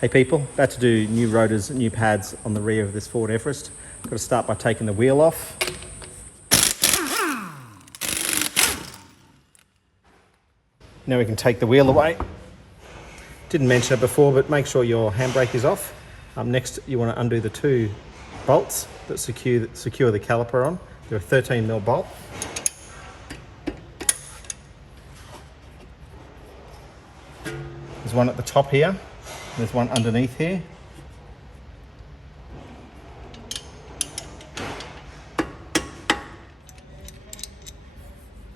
Hey people, about to do new rotors and new pads on the rear of this Ford Everest. Got to start by taking the wheel off. Now we can take the wheel away. Didn't mention it before, but make sure your handbrake is off. Next, you want to undo the two bolts that secure the caliper on. They're a 13mm bolt. There's one at the top here. There's one underneath here.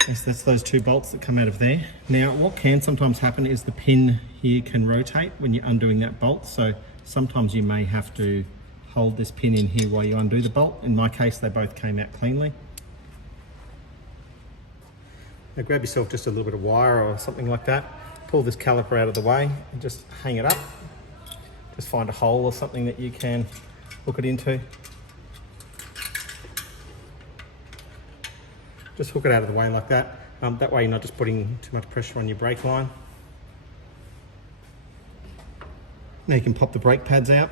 Yes, that's those two bolts that come out of there. Now, what can sometimes happen is the pin here can rotate when you're undoing that bolt. So sometimes you may have to hold this pin in here while you undo the bolt. In my case, they both came out cleanly. Now grab yourself just a little bit of wire or something like that. Pull this caliper out of the way and just hang it up. Just find a hole or something that you can hook it into. Just hook it out of the way like that. That way you're not just putting too much pressure on your brake line. Now you can pop the brake pads out.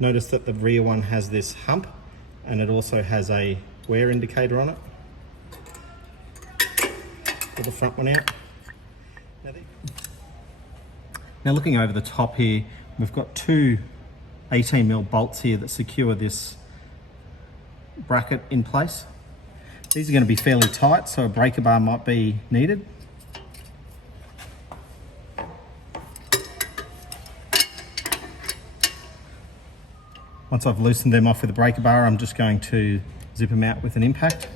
Notice that the rear one has this hump and it also has a wear indicator on it. Pull the front one out. Now looking over the top here, we've got two 18mm bolts here that secure this bracket in place. These are going to be fairly tight, so a breaker bar might be needed. Once I've loosened them off with a breaker bar, I'm just going to zip them out with an impact.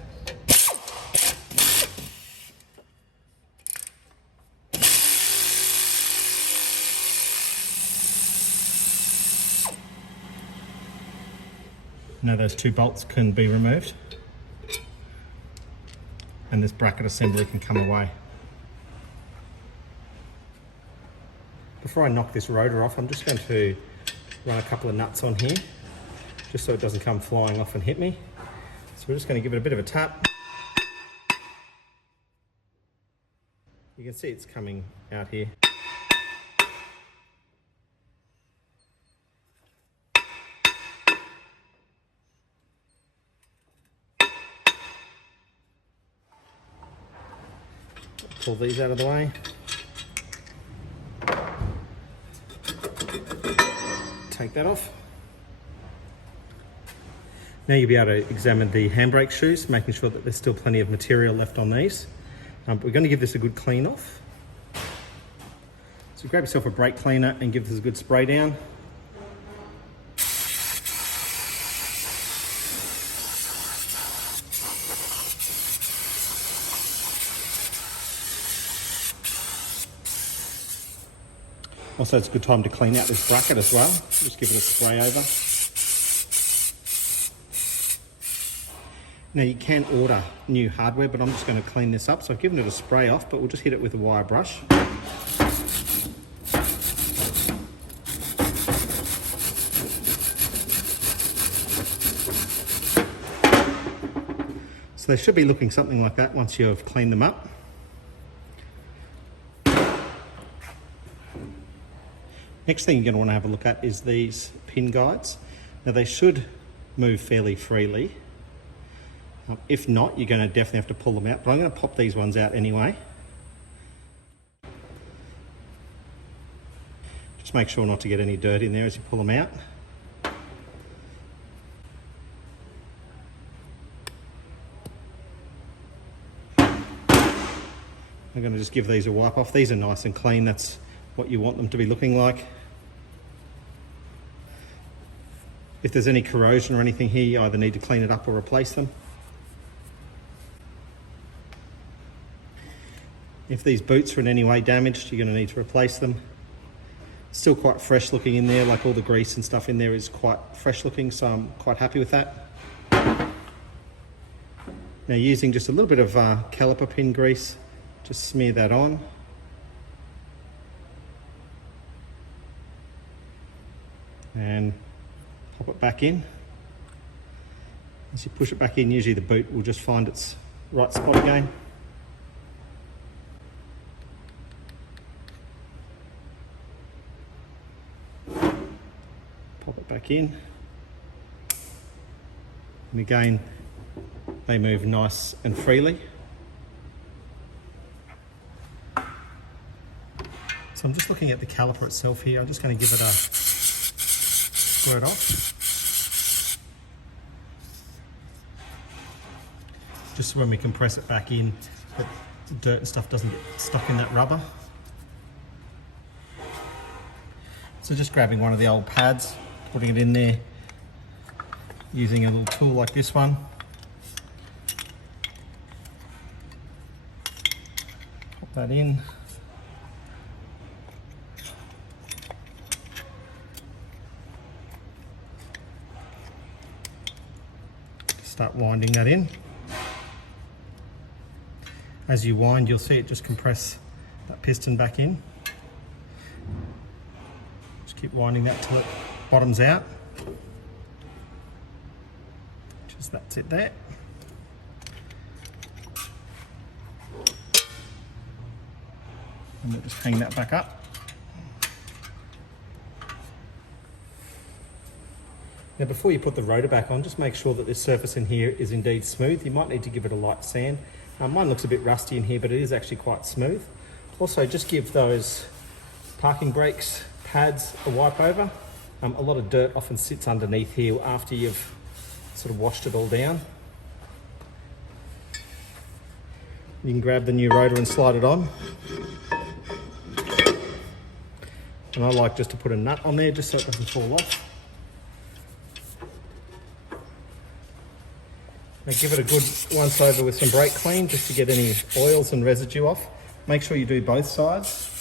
Now those two bolts can be removed and this bracket assembly can come away. Before I knock this rotor off, I'm just going to run a couple of nuts on here just so it doesn't come flying off and hit me. So we're just going to give it a bit of a tap. You can see it's coming out here. Pull these out of the way. Take that off. Now you'll be able to examine the handbrake shoes, making sure that there's still plenty of material left on these. But we're going to give this a good clean off. So grab yourself a brake cleaner and give this a good spray down. Also, it's a good time to clean out this bracket as well. Just give it a spray over. Now you can order new hardware, but I'm just going to clean this up. So I've given it a spray off, but we'll just hit it with a wire brush. So they should be looking something like that once you've cleaned them up. Next thing you're going to want to have a look at is these pin guides. Now they should move fairly freely. If not, you're going to definitely have to pull them out, but I'm going to pop these ones out anyway. Just make sure not to get any dirt in there as you pull them out. I'm going to just give these a wipe off. These are nice and clean. That's what you want them to be looking like. If there's any corrosion or anything here, you either need to clean it up or replace them. If these boots are in any way damaged, you're going to need to replace them. Still quite fresh looking in there, like all the grease and stuff in there is quite fresh looking, so I'm quite happy with that. Now using just a little bit of caliper pin grease, just smear that on. And pop it back in. As you push it back in, usually the boot will just find its right spot again. pop it back in. And again, they move nice and freely. So I'm just looking at the caliper itself here. I'm just going to give it a squirt off. Just so when we compress it back in, that the dirt and stuff doesn't get stuck in that rubber. So just grabbing one of the old pads, putting it in there, using a little tool like this one. Pop that in. Start winding that in. As you wind, you'll see it just compress that piston back in. Just keep winding that till it bottoms out. Just that's it there. And we'll just hang that back up. Now before you put the rotor back on, just make sure that this surface in here is indeed smooth. You might need to give it a light sand. Mine looks a bit rusty in here, but it is actually quite smooth. Also, just give those parking brakes pads a wipe over. A lot of dirt often sits underneath here after you've sort of washed it all down. You can grab the new rotor and slide it on. And I like just to put a nut on there just so it doesn't fall off. Now give it a good once over with some brake clean just to get any oils and residue off. Make sure you do both sides.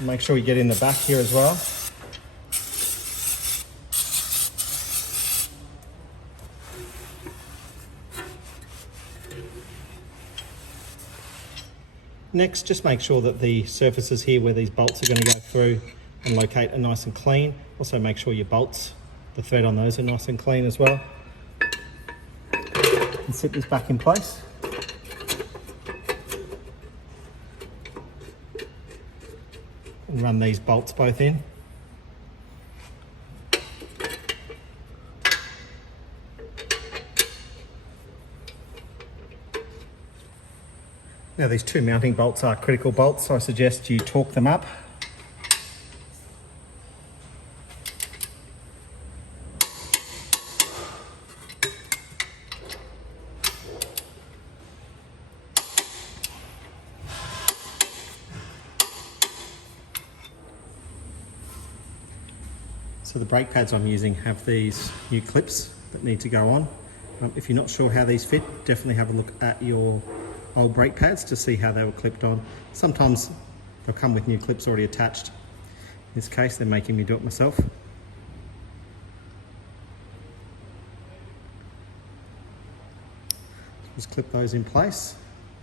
Make sure you get in the back here as well. Next, just make sure that the surfaces here where these bolts are going to go through and locate are nice and clean. Also make sure your bolts, the thread on those are nice and clean as well. And set this back in place. And run these bolts both in. Now these two mounting bolts are critical bolts, so I suggest you torque them up. So the brake pads I'm using have these new clips that need to go on. If you're not sure how these fit, definitely have a look at your old brake pads to see how they were clipped on. Sometimes they'll come with new clips already attached. In this case, they're making me do it myself. Just clip those in place,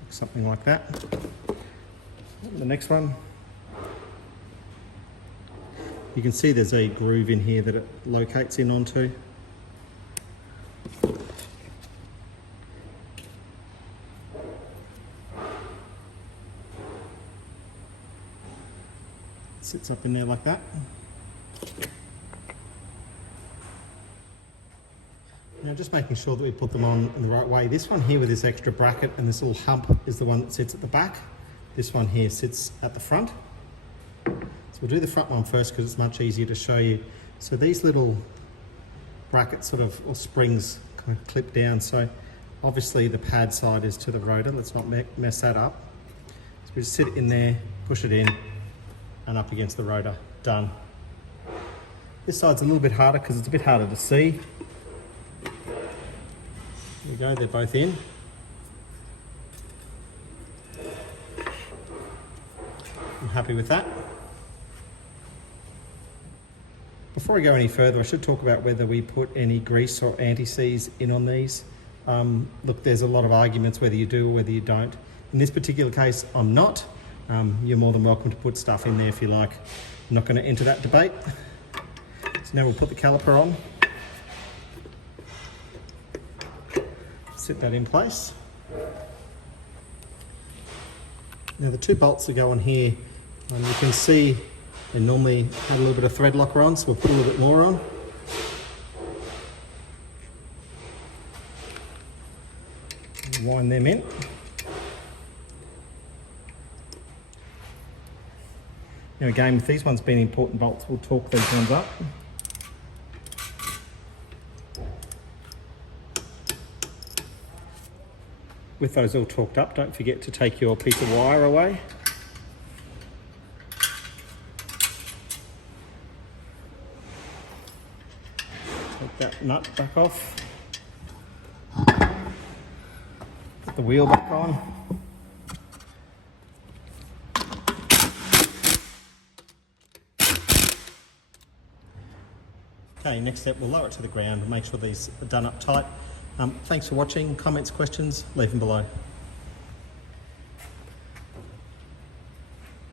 something like that. The next one. You can see there's a groove in here that it locates in onto. It sits up in there like that. Now just making sure that we put them on in the right way. This one here with this extra bracket and this little hump is the one that sits at the back. This one here sits at the front. We'll do the front one first because it's much easier to show you. So these little brackets sort of, or springs, kind of clip down. So obviously the pad side is to the rotor. Let's not mess that up. So we just sit it in there, push it in, and up against the rotor. Done. This side's a little bit harder because it's a bit harder to see. There we go, they're both in. I'm happy with that. Before we go any further, I should talk about whether we put any grease or anti-seize in on these. Look, there's a lot of arguments whether you do or whether you don't. In this particular case, I'm not. You're more than welcome to put stuff in there if you like. I'm not going to enter that debate. So now we'll put the caliper on. Set that in place. Now the two bolts that go on here, you can see they normally have a little bit of thread locker on, so we'll put a little bit more on. And wind them in. Now again, with these ones being important bolts, we'll torque these ones up. With those all torqued up, don't forget to take your piece of wire away. Take that nut back off. Put the wheel back on. Okay, next step, we'll lower it to the ground and make sure these are done up tight. Thanks for watching. Comments, questions, leave them below.